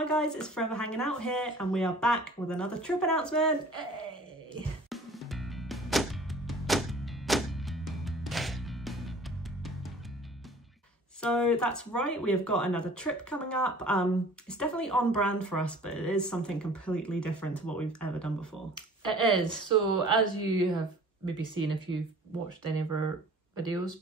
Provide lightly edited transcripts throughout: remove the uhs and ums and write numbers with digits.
Hi guys, it's Forever Hanging Out here and we are back with another trip announcement. Hey! So that's right, we have got another trip coming up. It's definitely on brand for us, but it is something completely different to what we've ever done before. It is. So as you have maybe seen if you've watched any of our videos,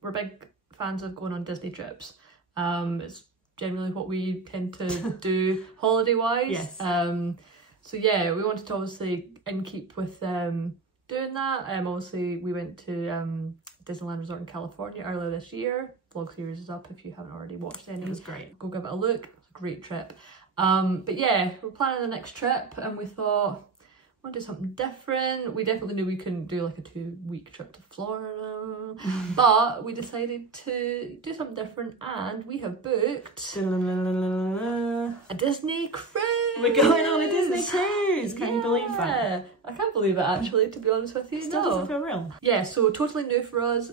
we're big fans of going on Disney trips. It's generally what we tend to do holiday wise. Yes. So yeah, we wanted to obviously keep with doing that. Obviously we went to Disneyland Resort in California earlier this year. Vlog series is up if you haven't already watched any. It was great. Go give it a look. It was a great trip. But yeah, we're planning the next trip and we thought, want to do something different. We definitely knew we couldn't do like a 2-week trip to Florida, but we decided to do something different and we have booked a Disney cruise. We're going on a Disney cruise! Can you believe that? I can't believe it actually, to be honest with you. Still doesn't feel real. Yeah, so totally new for us.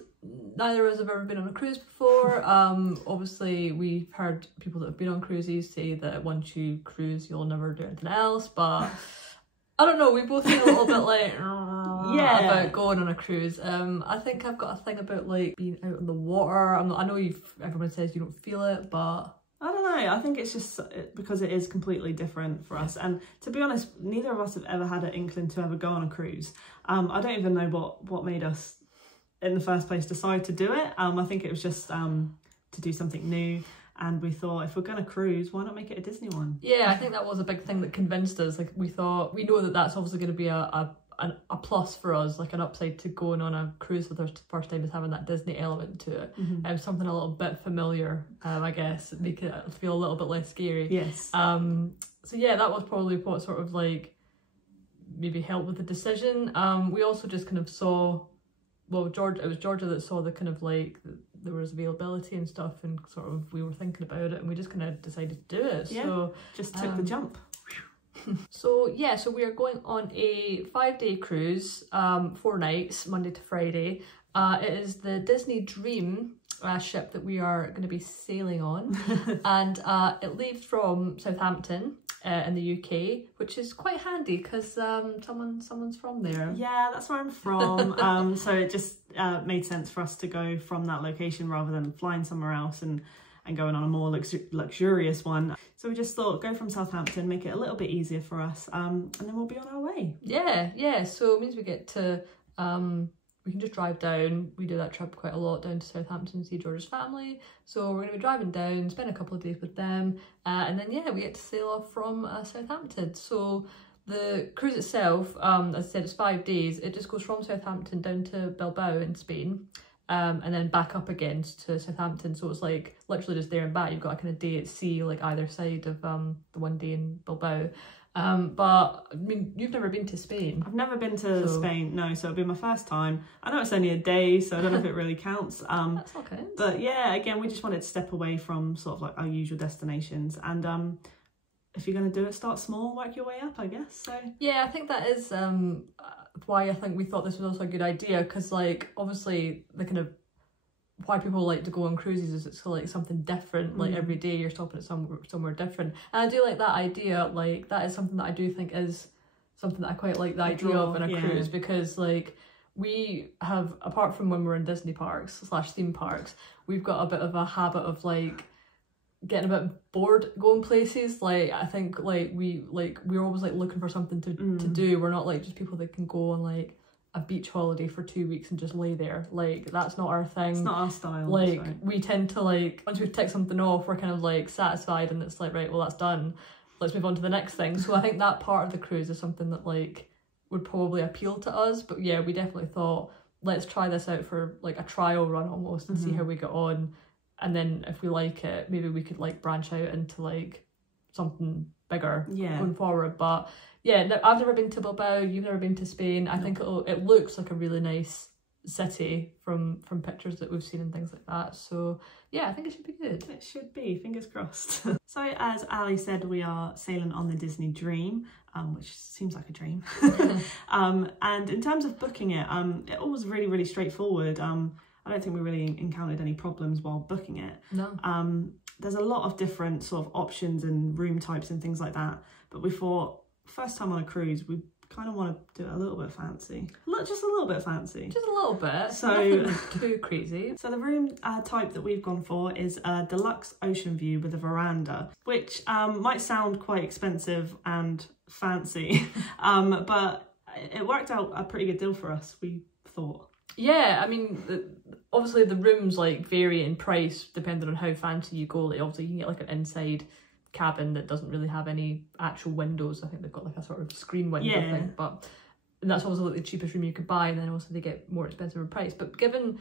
Neither of us have ever been on a cruise before. Obviously we've heard people that have been on cruises say that once you cruise you'll never do anything else, but I don't know, we both feel a little bit like about going on a cruise. I think I've got a thing about like being out on the water. I know everyone says you don't feel it, but I don't know, I think it's just because it is completely different for us, and to be honest, neither of us have ever had an inkling to ever go on a cruise. I don't even know what made us in the first place decide to do it. I think it was just to do something new. And we thought, if we're going to cruise, why not make it a Disney one? Yeah, I think that was a big thing that convinced us. Like, we thought, we know that that's obviously going to be a plus for us, like an upside to going on a cruise for the first time is having that Disney element to it. Something a little bit familiar, I guess, make it feel a little bit less scary. Yes. So yeah, that was probably what sort of like maybe helped with the decision. We also just kind of saw, well, it was Georgia that saw the kind of like, there was availability and stuff, and sort of we were thinking about it and we just kind of decided to do it. Yeah, so just took the jump. So yeah, so we are going on a 5-day cruise, 4 nights, Monday to Friday. It is the Disney Dream ship that we are going to be sailing on, and it leaves from Southampton in the UK, which is quite handy because someone's from there. Yeah, that's where I'm from. So it just made sense for us to go from that location rather than flying somewhere else and going on a more luxurious one. So we just thought, go from Southampton, make it a little bit easier for us, and then we'll be on our way. Yeah, so it means we get to we can just drive down. We do that trip quite a lot, down to Southampton to see George's family. So we're going to be driving down, spend a couple of days with them, and then yeah, we get to sail off from Southampton. So the cruise itself, as I said, it's 5 days. It just goes from Southampton down to Bilbao in Spain, and then back up again to Southampton. So it's like literally just there and back. You've got a kind of day at sea, like either side of the one day in Bilbao. But I mean, you've never been to Spain. I've never been to Spain, no, so it'll be my first time. I know it's only a day, so I don't know if it really counts. That's okay. But yeah, again, we just wanted to step away from sort of like our usual destinations, and if you're going to do it, start small, work your way up, I guess. So yeah, I think that is why I think we thought this was also a good idea, because like obviously the kind of why people like to go on cruises is it's like something different, like every day you're stopping at somewhere different, and I do like that idea. Like that is something that I do think is something that I quite like the idea of in a cruise, because like we have, apart from when we're in Disney parks / theme parks, we've got a bit of a habit of like getting a bit bored going places. Like I think like we're always like looking for something to do. We're not like just people that can go on like a beach holiday for 2 weeks and just lay there. Like that's not our thing. It's not our style. Like we tend to like, once we've ticked something off, we're kind of like satisfied and it's like, right, well that's done, let's move on to the next thing. So I think that part of the cruise is something that like would probably appeal to us. But yeah, we definitely thought, let's try this out for like a trial run almost and see how we get on, and then if we like it, maybe we could like branch out into like something bigger going forward. But yeah, no, I've never been to Bilbao, you've never been to Spain. I think it looks like a really nice city from pictures that we've seen and things like that. So yeah, I think it should be good. It should be, fingers crossed. So as Ali said, we are sailing on the Disney Dream, which seems like a dream. And in terms of booking it, it all was really, really straightforward. I don't think we really encountered any problems while booking it. No. there's a lot of different sort of options and room types and things like that. But we thought, first time on a cruise, we kind of want to do it a little bit fancy. Just a little bit fancy. Just a little bit. So nothing too crazy. So the room type that we've gone for is a deluxe ocean view with a veranda, which might sound quite expensive and fancy, but it worked out a pretty good deal for us, we thought. Yeah, I mean, obviously the rooms like vary in price depending on how fancy you go. Like obviously you can get like an inside cabin that doesn't really have any actual windows. I think they've got like a sort of screen window thing, and that's also like the cheapest room you could buy, and then also they get more expensive in price. But given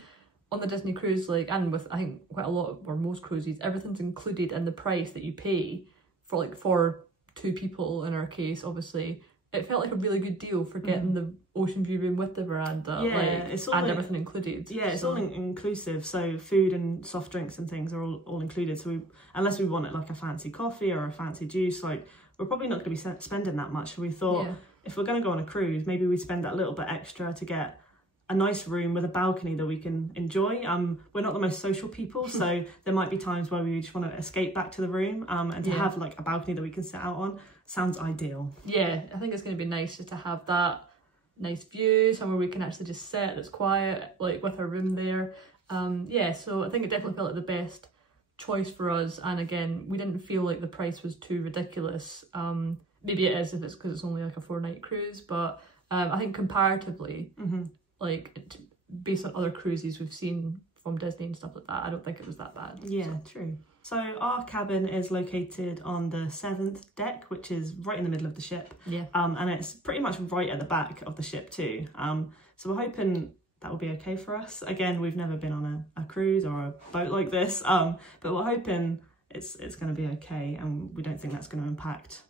on the Disney cruise, like, and with I think quite a lot of, or most cruises, everything's included in the price that you pay for 2 people in our case, obviously. It felt like a really good deal for getting the ocean view room with the veranda, it's all and everything included. Yeah, it's all inclusive. So food and soft drinks and things are all included. So unless we wanted like a fancy coffee or a fancy juice, like we're probably not going to be spending that much. So we thought if we're going to go on a cruise, maybe we spend that little bit extra to get a nice room with a balcony that we can enjoy. We're not the most social people, so there might be times where we just want to escape back to the room, and to have like a balcony that we can sit out on sounds ideal. Yeah, I think it's going to be nice just to have that nice view, somewhere we can actually just sit that's quiet, like with our room there. So I think it definitely felt like the best choice for us, and again, we didn't feel like the price was too ridiculous. Maybe it is if it's because it's only like a 4-night cruise, but I think comparatively, like based on other cruises we've seen from Disney and stuff like that, I don't think it was that bad. Yeah, true. So our cabin is located on the 7th deck, which is right in the middle of the ship. Yeah. And it's pretty much right at the back of the ship too. So we're hoping that will be okay for us. Again, we've never been on a cruise or a boat like this, but we're hoping it's going to be okay, and we don't think that's going to impact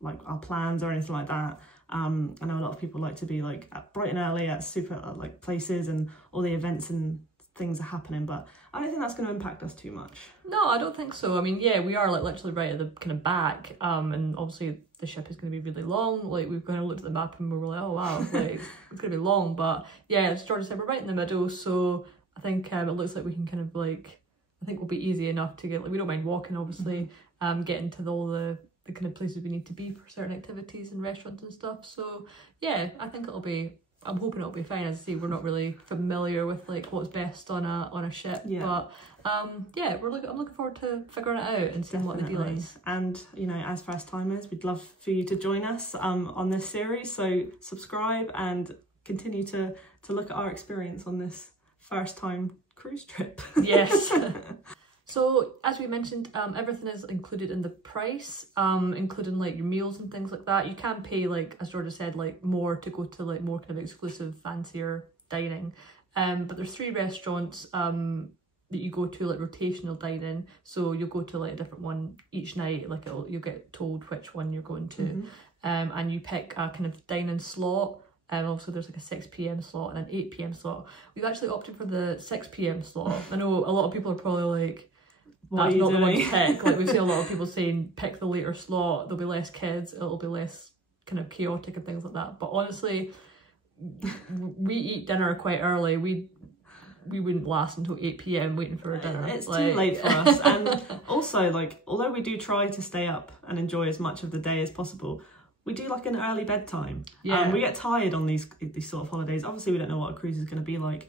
like our plans or anything like that. I know a lot of people like to be like bright and early at super like places, and all the events and things are happening, but I don't think that's going to impact us too much. No, I don't think so. I mean, yeah, we are like literally right at the kind of back, and obviously the ship is going to be really long. Like we've kind of looked at the map and we were like, oh wow, like it's going to be long. But yeah, as Georgia said, we're right in the middle, so I think it looks like we can kind of like, I think we'll be easy enough to get, like, we don't mind walking obviously, getting to all the kind of places we need to be for certain activities and restaurants and stuff. So yeah, I think I'm hoping it'll be fine. As I say, we're not really familiar with like what's best on a ship, but I'm looking forward to figuring it out and seeing what the deal is. And you know, as first timers, we'd love for you to join us on this series. So subscribe and continue to look at our experience on this first time cruise trip. Yes. So as we mentioned, everything is included in the price, including like your meals and things like that. You can pay, like as Georgia said, like more to go to like more kind of exclusive, fancier dining. But there's 3 restaurants that you go to, like rotational dining. So you'll go to like a different one each night. Like you'll get told which one you're going to, and you pick a kind of dining slot. Also there's like a 6 p.m. slot and an 8 p.m. slot. We've actually opted for the 6 p.m. slot. I know a lot of people are probably like, that's not the one to pick. Like we've seen a lot of people saying pick the later slot, there'll be less kids, it'll be less kind of chaotic and things like that. But honestly, we eat dinner quite early. We wouldn't last until 8 p.m. waiting for our dinner. It's too late for us. And also, like, although we do try to stay up and enjoy as much of the day as possible, we do like an early bedtime. We get tired on these sort of holidays. Obviously we don't know what a cruise is going to be like,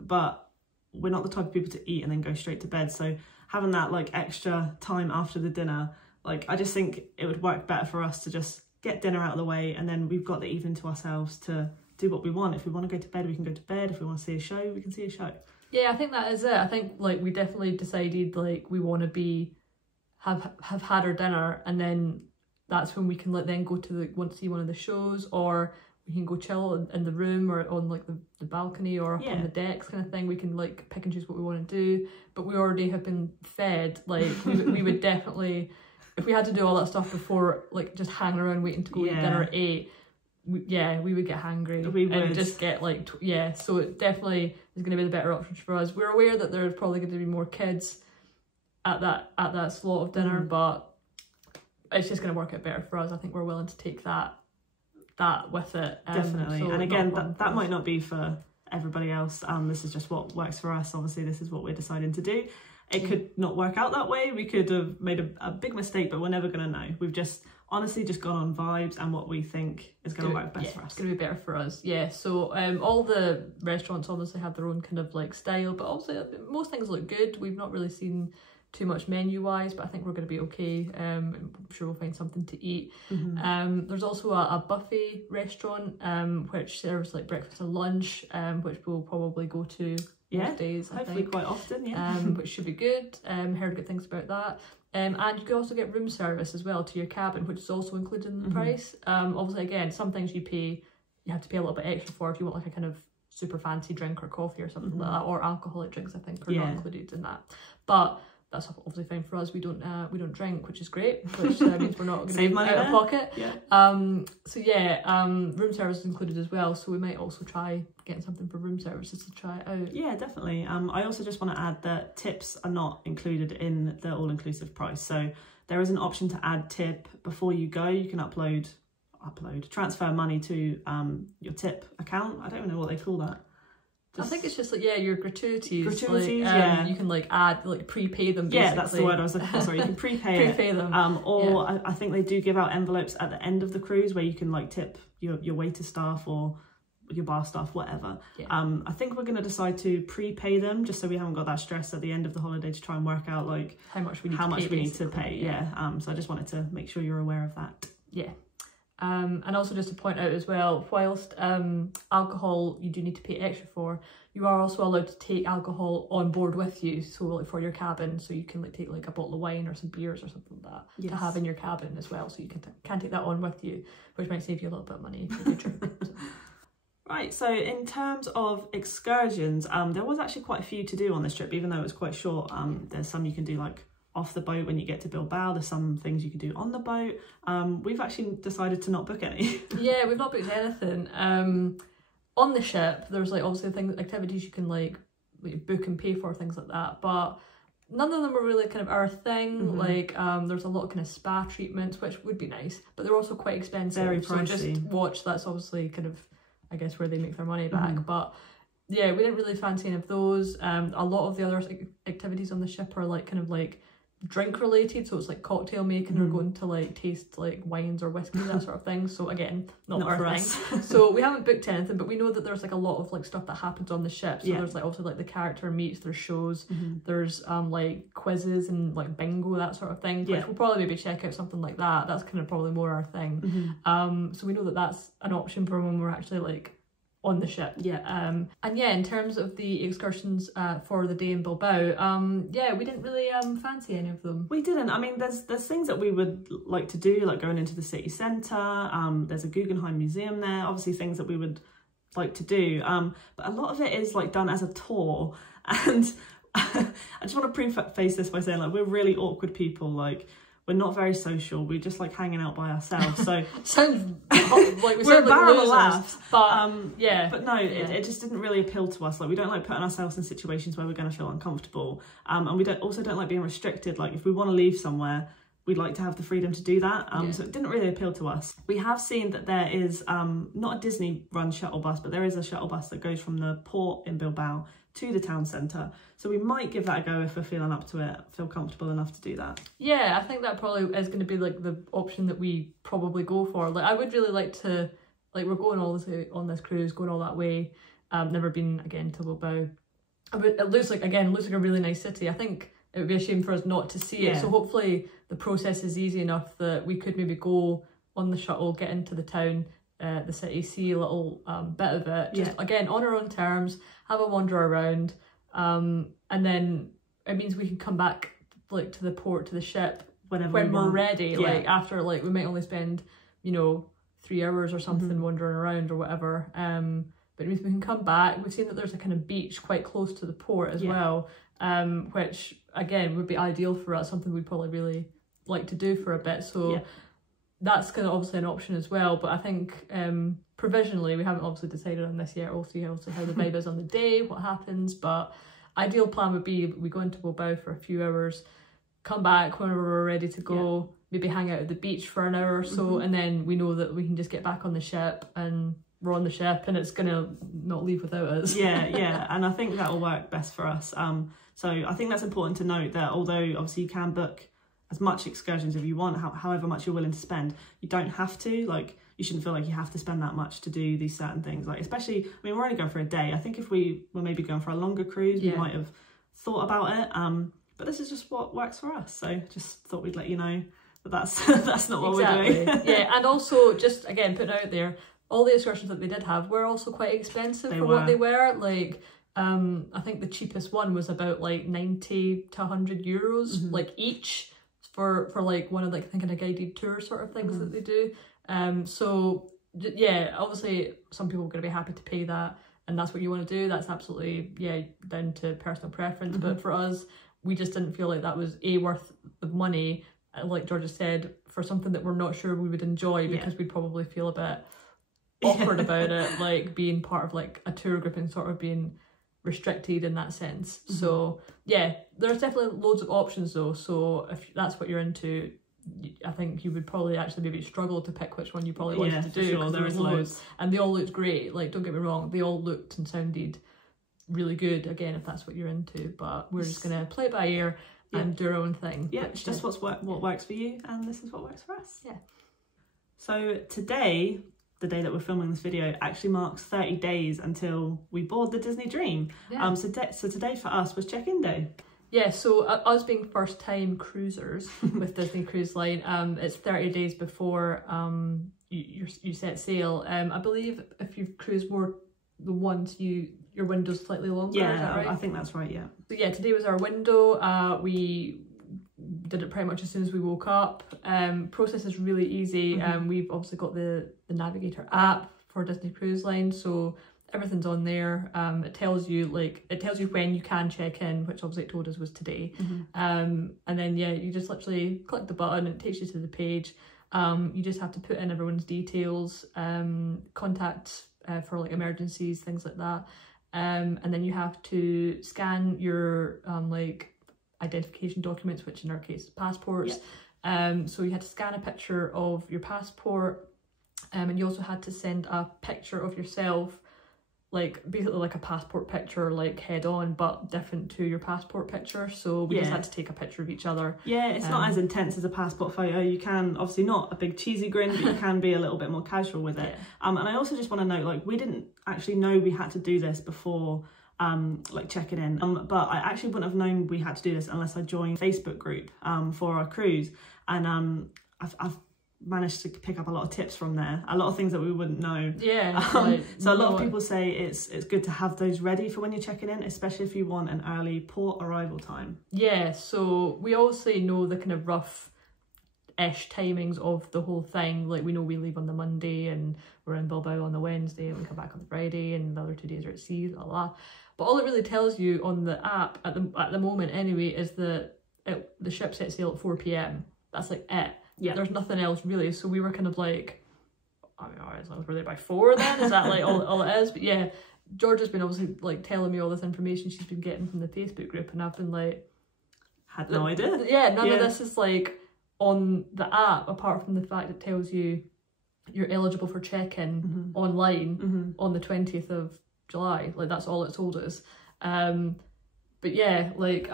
but we're not the type of people to eat and then go straight to bed. So having that like extra time after the dinner, like I just think it would work better for us to just get dinner out of the way, and then we've got the evening to ourselves to do what we want. If we want to go to bed, we can go to bed. If we want to see a show, we can see a show. Yeah, I think that is it. I think like we definitely decided like we want to have had our dinner, and then that's when we can then go to want to see one of the shows, or we can go chill in the room or on like the balcony or up on the decks kind of thing. We can like pick and choose what we want to do, but we already have been fed. Like we would definitely, if we had to do all that stuff before, like just hang around waiting to go to dinner at 8, we would get hangry. We would. And just get like, so it definitely is going to be the better option for us. We're aware that there's probably going to be more kids at that slot of dinner, but it's just going to work out better for us. I think we're willing to take that with it. Definitely. So and again, that might not be for everybody else. This is just what works for us. Obviously, this is what we're deciding to do. It could not work out that way. We could have made a big mistake, but we're never going to know. We've just honestly just gone on vibes and what we think is going to work best for us. It's going to be better for us. Yeah. So all the restaurants obviously have their own kind of like style, but also most things look good. We've not really seen too much menu wise, but I think we're going to be okay. I'm sure we'll find something to eat. There's also a buffet restaurant which serves like breakfast and lunch, which we'll probably go to most days, I hopefully think. Quite often, which should be good. Heard good things about that. And you can also get room service as well to your cabin, which is also included in the price. Obviously, again, some things you have to pay a little bit extra for if you want like a kind of super fancy drink or coffee or something like that, or alcoholic drinks I think are not included in that. But that's obviously fine for us. We don't drink, which is great, which means we're not going to Save be money out of pocket. Yeah. Room service is included as well, so we might also try getting something for room services to try it out. Yeah, definitely. I also just want to add that tips are not included in the all-inclusive price. So there is an option to add tip before you go. You can transfer money to your tip account. I don't even know what they call that. I think it's just like, your gratuities. Gratuities, you can like add, like prepay them basically. Yeah, that's the word I was looking for. Sorry, you can prepay them. I think they do give out envelopes at the end of the cruise where you can like tip your waiter staff or your bar staff, whatever. I think we're going to decide to prepay them just so we haven't got that stress at the end of the holiday to try and work out like how much we need to pay. So I just wanted to make sure you're aware of that. And also just to point out as well, whilst alcohol you do need to pay extra for, you are also allowed to take alcohol on board with you, so like for your cabin, so you can like take like a bottle of wine or some beers or something like that to have in your cabin as well, so you can take that on with you, which might save you a little bit of money if you drink. Right, so in terms of excursions, there was actually quite a few to do on this trip, even though it was quite short. There's some you can do like off the boat when you get to Bilbao. There's some things you can do on the boat. We've actually decided to not book any. Yeah, we've not booked anything. On the ship, there's like obviously activities you can like book and pay for, things like that, but none of them are really kind of our thing. Like there's a lot of kind of spa treatments, which would be nice, but they're also quite expensive. Very pricey. So just watch, that's obviously kind of, I guess, where they make their money back. But yeah, we didn't really fancy any of those. A lot of the other activities on the ship are like kind of like drink related, so it's like cocktail making or going to like taste like wines or whiskey, that sort of thing. So again, not our thing. So we haven't booked anything, but we know that there's like a lot of like stuff that happens on the ship. So there's like also like the character meets, there's shows, there's like quizzes and like bingo, that sort of thing, which we'll probably maybe check out something like that. That's kind of probably more our thing. So we know that that's an option for when we're actually like on the ship. And in terms of the excursions for the day in Bilbao, we didn't really fancy any of them. We didn't. I mean, there's things that we would like to do, like going into the city centre. There's a Guggenheim museum there, obviously things that we would like to do, but a lot of it is like done as a tour, and I just want to preface this by saying like we're really awkward people. Like, we're not very social. We just like hanging out by ourselves. So sounds like we're a barrel of laughs. But but no, it just didn't really appeal to us. Like, we don't like putting ourselves in situations where we're going to feel uncomfortable. And we don't like being restricted. Like, if we want to leave somewhere, we'd like to have the freedom to do that. So it didn't really appeal to us. We have seen that there is not a Disney run shuttle bus, but there is a shuttle bus that goes from the port in Bilbao to the town centre. So we might give that a go if we're feeling up to it, feel comfortable enough to do that. Yeah, I think that probably is going to be like the option that we probably go for. Like, I would really like to, like, we're going all this on this cruise, going all that way. Never been again to Bilbao. It looks like a really nice city. I think it would be a shame for us not to see it. So hopefully the process is easy enough that we could maybe go on the shuttle, get into the town, the city, see a little bit of it, just again on our own terms, have a wander around, and then it means we can come back like to the port, to the ship when we're ready. Like, after, like, we might only spend 3 hours or something wandering around or whatever, but it means we can come back. We've seen that there's a kind of beach quite close to the port as well, which again would be ideal for us, something we'd probably really like to do for a bit. So that's kind of obviously an option as well, but I think provisionally, we haven't obviously decided on this yet. We'll see how the vibe is on the day, what happens, but ideal plan would be we go into Bilbao for a few hours, come back whenever we're ready to go, maybe hang out at the beach for an hour or so, and then we know that we can just get back on the ship and we're on the ship and it's gonna not leave without us. Yeah, and I think that will work best for us. So I think that's important to note, that although obviously you can book as much excursions if you want, however much you're willing to spend, you don't have to. Like, you shouldn't feel like you have to spend that much to do these certain things. Like, especially, I mean, we're only going for a day. I think if we were maybe going for a longer cruise, we might have thought about it. But this is just what works for us. So just thought we'd let you know that that's not what we're doing. Yeah, and also just again putting out there, all the excursions that they did have were also quite expensive what they were. Like, I think the cheapest one was about like 90 to 100 euros, like each for like one of like, I think, in a guided tour sort of things that they do. So yeah, obviously some people are going to be happy to pay that, and that's what you want to do. That's absolutely down to personal preference. But for us, we just didn't feel like that was worth the money, like Georgia said, for something that we're not sure we would enjoy, because we'd probably feel a bit awkward about it, like being part of like a tour group and sort of being restricted in that sense. So yeah, there's definitely loads of options though, so if that's what you're into, I think you would probably actually maybe struggle to pick which one you probably wanted to do. Sure, there is loads, and they all looked great. Like, don't get me wrong, they all looked and sounded really good, again, if that's what you're into. But we're just gonna play it by ear and do our own thing. Yeah, it's just what works for you, and this is what works for us. Yeah. So today, the day that we're filming this video, actually marks 30 days until we board the Disney Dream. So today for us was check-in day. Yeah, so us being first time cruisers with Disney Cruise Line, it's 30 days before you set sail. I believe if you've cruised more than once, your window's slightly longer. Yeah, is that right? I think that's right, yeah. So yeah, today was our window. We did it pretty much as soon as we woke up. Process is really easy. We've obviously got the Navigator app for Disney Cruise Line, so everything's on there. It tells you when you can check in, which obviously it told us was today. And then you just literally click the button and it takes you to the page. You just have to put in everyone's details, contacts for like emergencies, things like that. And then you have to scan your like identification documents, which in our case is passports. So you had to scan a picture of your passport, and you also had to send a picture of yourself, like basically like a passport picture, like head on, but different to your passport picture. So we just had to take a picture of each other. Yeah, it's not as intense as a passport photo. You can, obviously not a big cheesy grin, but you can be a little bit more casual with it. And I also just want to note, like, we didn't actually know we had to do this before like checking in, but I actually wouldn't have known we had to do this unless I joined a Facebook group for our cruise, and I've managed to pick up a lot of tips from there, a lot of things that we wouldn't know. So a lot of people say it's good to have those ready for when you're checking in, especially if you want an early port arrival time. So we obviously know the kind of rough-ish timings of the whole thing. Like, we know we leave on the Monday and we're in Bilbao on the Wednesday and we come back on the Friday and the other 2 days are at sea, But all it really tells you on the app at the moment anyway is that the ship sets sail at 4 p.m. That's like it. There's nothing else really. So we were kind of like, I mean, as long as we're there by 4 then, is that like all it is? But yeah, Georgia's been obviously like telling me all this information she's been getting from the Facebook group, and I've been like, had no idea. None of this is like on the app, apart from the fact it tells you you're eligible for check-in online on the 20th of July. Like, that's all it told us. But yeah, like,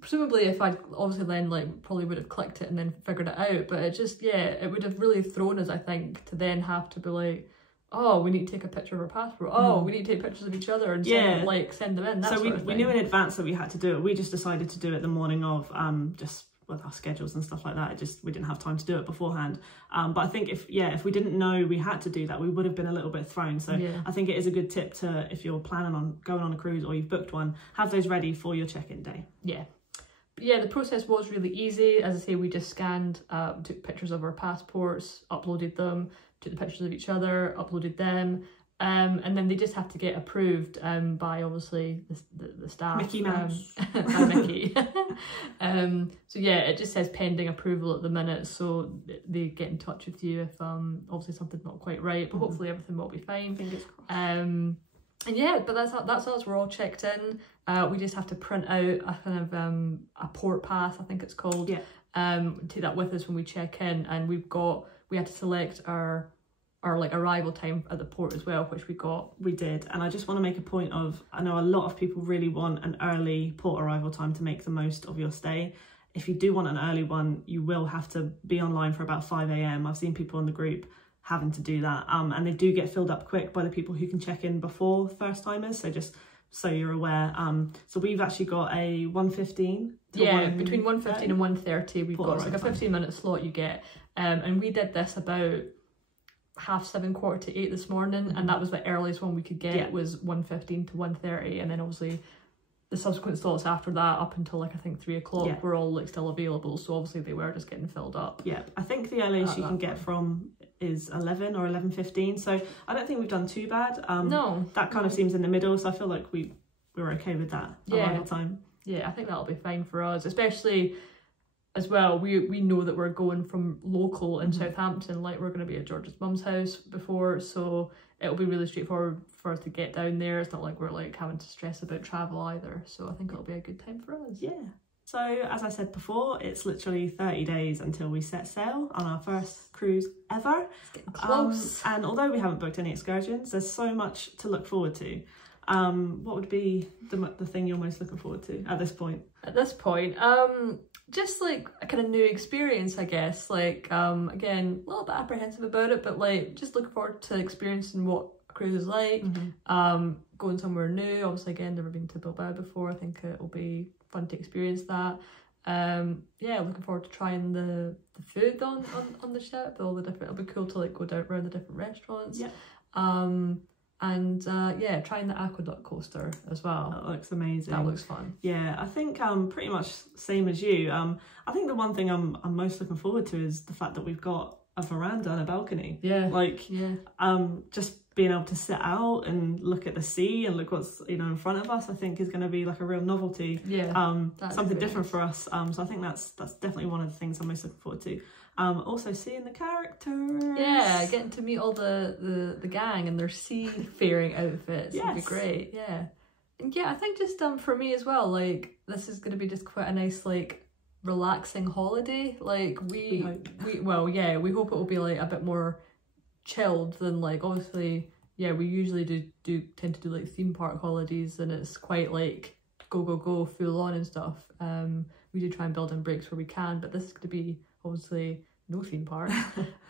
presumably if I'd obviously then like probably would have clicked it and then figured it out, but it just, it would have really thrown us, I think, to then have to be like, oh, we need to take a picture of our passport. Oh, we need to take pictures of each other and send them in. That so we knew in advance that we had to do it. We just decided to do it the morning of, just with our schedules and stuff like that. We didn't have time to do it beforehand. But I think if we didn't know we had to do that, we would have been a little bit thrown. So I think it is a good tip to, if you're planning on going on a cruise or you've booked one, have those ready for your check-in day. But yeah, the process was really easy. As I say, we just scanned, took pictures of our passports, uploaded them, took the pictures of each other, uploaded them, and then they just have to get approved by obviously the staff. Mickey Mouse. By Mickey. So yeah, it just says pending approval at the minute, so they get in touch with you if obviously something's not quite right, but hopefully everything will be fine. Fingers crossed. And yeah, but that's us. We're all checked in. We just have to print out a kind of a port pass, I think it's called. Take that with us when we check in, and we had to select our our like arrival time at the port as well, which we got. We did, and I just want to make a point of, I know a lot of people really want an early port arrival time to make the most of your stay. If you do want an early one, you will have to be online for about 5 a.m. I've seen people in the group having to do that, and they do get filled up quick by the people who can check in before first timers, so just so you're aware. So we've actually got a 1:15 to between 1:15 and 1:30 we've got like a 15-minute slot you get, and we did this about 7:30, 7:45 this morning, and that was the earliest one we could get, was 1:15 to 1:30, and then obviously the subsequent slots after that up until like I think 3 o'clock were all like still available, so obviously they were just getting filled up. I think the earliest you can get from is 11 or 11:15, so I don't think we've done too bad. No, that kind of seems in the middle, so I feel like we were okay with that arrival time. I think that'll be fine for us, especially as well, we know that we're going from local in Southampton, like we're going to be at George's mum's house before, so it'll be really straightforward for us to get down there. It's not like we're like having to stress about travel either, so I think it'll be a good time for us. So as I said before, it's literally 30 days until we set sail on our first cruise ever. It's getting close. And although we haven't booked any excursions, there's so much to look forward to. What would be the thing you're most looking forward to at this point? At this point, just like a kind of new experience, I guess. Like, again, a little bit apprehensive about it, but like just looking forward to experiencing what a cruise is like. Going somewhere new. Obviously, again, never been to Bilbao before. I think it'll be fun to experience that. Looking forward to trying the food on the ship. All the different. It'll be cool to like go down around the different restaurants. Trying the Aqueduct coaster as well. That looks amazing. That looks fun. Yeah, I think pretty much same as you. I think the one thing I'm most looking forward to is the fact that we've got a veranda and a balcony. Just being able to sit out and look at the sea and look what's in front of us, I think is going to be like a real novelty. Something different for us. So I think that's definitely one of the things I'm most looking forward to. Also seeing the characters. Yeah, getting to meet all the gang and their seafaring outfits. Would be great. And I think just for me as well, like this is going to be just quite a nice like relaxing holiday. Like we hope it will be like a bit more chilled than like, obviously we usually do tend to do like theme park holidays, and it's quite like go full on and stuff. We do try and build in breaks where we can, but this is going to be obviously no theme park.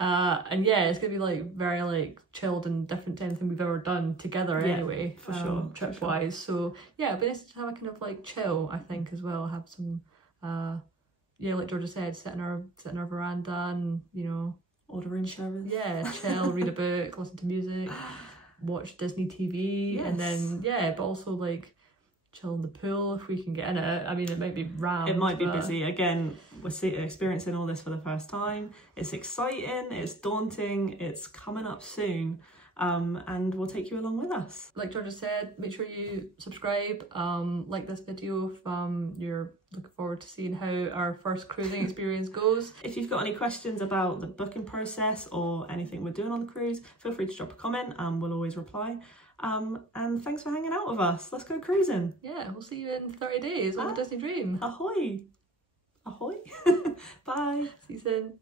It's gonna be like very like chilled and different to anything we've ever done together anyway, for sure, trip wise. So it'd be nice to have a kind of like chill, I think, as well. Have some like Georgia said, sit in our veranda and order in showers. Chill, read a book, listen to music, watch Disney TV, and then but also like chill in the pool if we can get in it. I mean, it might be rammed. It might be busy. Again, we're experiencing all this for the first time. It's exciting, it's daunting, it's coming up soon. And we'll take you along with us. Like Georgia said, make sure you subscribe, like this video if you're looking forward to seeing how our first cruising experience goes. If you've got any questions about the booking process or anything we're doing on the cruise, feel free to drop a comment and we'll always reply. And thanks for hanging out with us. Let's go cruising. We'll see you in 30 days on the Disney Dream. Ahoy! Ahoy! Bye! See you soon.